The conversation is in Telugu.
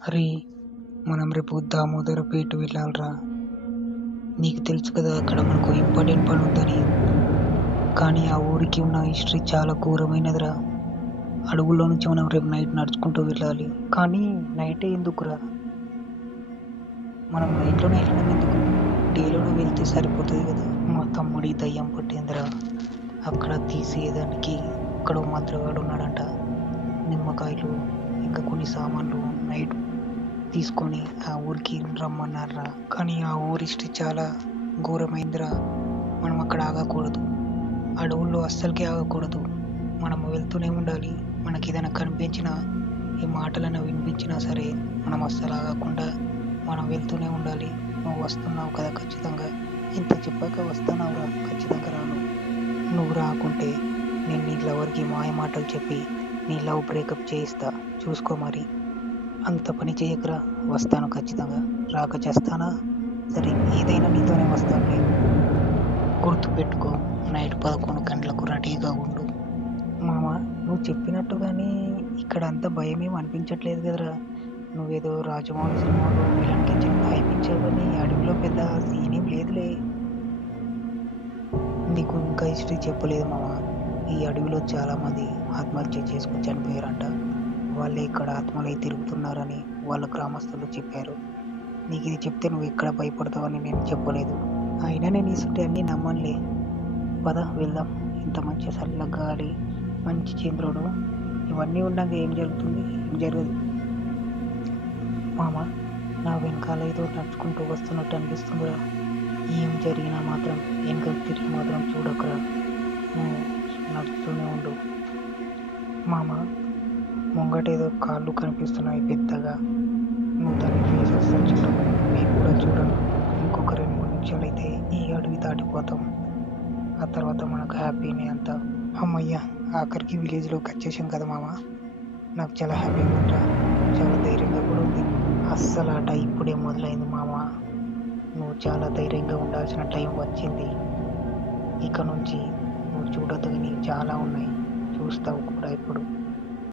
అరే, మనం రేపు దామోదరపేట వెళ్ళాలిరా. నీకు తెలుసు కదా అక్కడ మనకు ఇంపార్టెంట్ పని ఉందని. కానీ ఆ ఊరికి ఉన్న హిస్టరీ చాలా ఘోరమైనదిరా. అడవుల్లో నుంచి మనం రేపు నైట్ నడుచుకుంటూ వెళ్ళాలి. కానీ నైటే ఎందుకురా? మనం నైట్లోనే వెళ్ళడం ఎందుకు? డేలోనే వెళ్తే సరిపోతుంది కదా. మా తమ్ముడి దయ్యం పట్టిందిరా. అక్కడ తీసేయడానికి ఇక్కడ మంత్రగాడు ఉన్నాడంట. నిమ్మకాయలు ఇంకా కొన్ని సామాన్లు నైట్ తీసుకొని ఆ ఊరికి రమ్మన్నారా. కానీ ఆ ఊరి హిస్టరీ చాలా ఘోరమైందిరా. మనం అక్కడ ఆగకూడదు. అడవుల్లో అస్సలకే ఆగకూడదు. మనం వెళ్తూనే ఉండాలి. మనకి ఏదైనా కనిపించినా ఈ మాటలను వినిపించినా సరే మనం అస్సలు ఆగకుండా మనం వెళ్తూనే ఉండాలి. నువ్వు వస్తున్నావు కదా ఖచ్చితంగా. ఇంత చెప్పాక వస్తున్నావురా, ఖచ్చితంగా రాను. నువ్వు రాకుంటే నేను నీ లవర్కి మాయ మాటలు చెప్పి నీ లవ్ బ్రేకప్ చేయిస్తా. చూసుకో మరి. అంత పని చేయకురా. వస్తాను ఖచ్చితంగా. రాక చేస్తానా? సరే, ఏదైనా నీతోనే వస్తానులే. గుర్తుపెట్టుకో, నైట్ 11 గంటలకు రెడీగా ఉండు. మామ, నువ్వు చెప్పినట్టుగానే ఇక్కడ అంత భయమేం అనిపించట్లేదు కదరా. నువ్వేదో రాజమౌళి సినిమాలో విలన్కి చెప్పి భయపించావు కానీ అడవిలో పెద్ద సీన్ ఏం లేదులే. నీకు ఇంకా హిస్టరీ చెప్పలేదు మామ. ఈ అడవిలో చాలామంది ఆత్మహత్య చేసుకుని చనిపోయారంట. వాళ్ళే ఇక్కడ ఆత్మలై తిరుగుతున్నారని వాళ్ళ గ్రామస్తులు చెప్పారు. నీకు ఇది చెప్తే నువ్వు ఎక్కడ భయపడతావని నేను చెప్పలేదు. అయినా నేను ఈ సుట్టి అన్నీ నమ్మనులే. పద వెళ్దాం. ఇంత మంచి చల్ల గాలి, మంచి చంద్రుడు, ఇవన్నీ ఉండగా ఏం జరుగుతుంది? ఏం జరగదు. మామ, నా వెనకాల ఏదో నడుచుకుంటూ వస్తున్నట్టు అనిపిస్తుందిరా. ఏం జరిగినా మాత్రం వెనకకు తిరిగి మాత్రం చూడకురా. నువ్వు నడుస్తూనే ఉండు. మామ, ముంగటేదో కాళ్ళు కనిపిస్తున్నాయి పెద్దగా. నువ్వు దాన్ని ఫేస్ అస్సలు చూడకు. నేను కూడా చూడను. ఇంకొక 2-3 నిమిషాలు అయితే ఈ అడవి దాటిపోతాం. ఆ తర్వాత మనకు హ్యాపీనే అంతా. అమ్మయ్య, ఆఖరికి విలేజ్లోకి వచ్చేసాం కదా మామ. నాకు చాలా హ్యాపీగా ఉంటా. చాలా ధైర్యంగా కూడా ఉంది. అస్సలు ఆట ఇప్పుడే మొదలైంది మామ. నువ్వు చాలా ధైర్యంగా ఉండాల్సిన టైం వచ్చింది. ఇక నుంచి నువ్వు చూడదగినవి చాలా ఉన్నాయి. చూస్తావు కూడా ఇప్పుడు.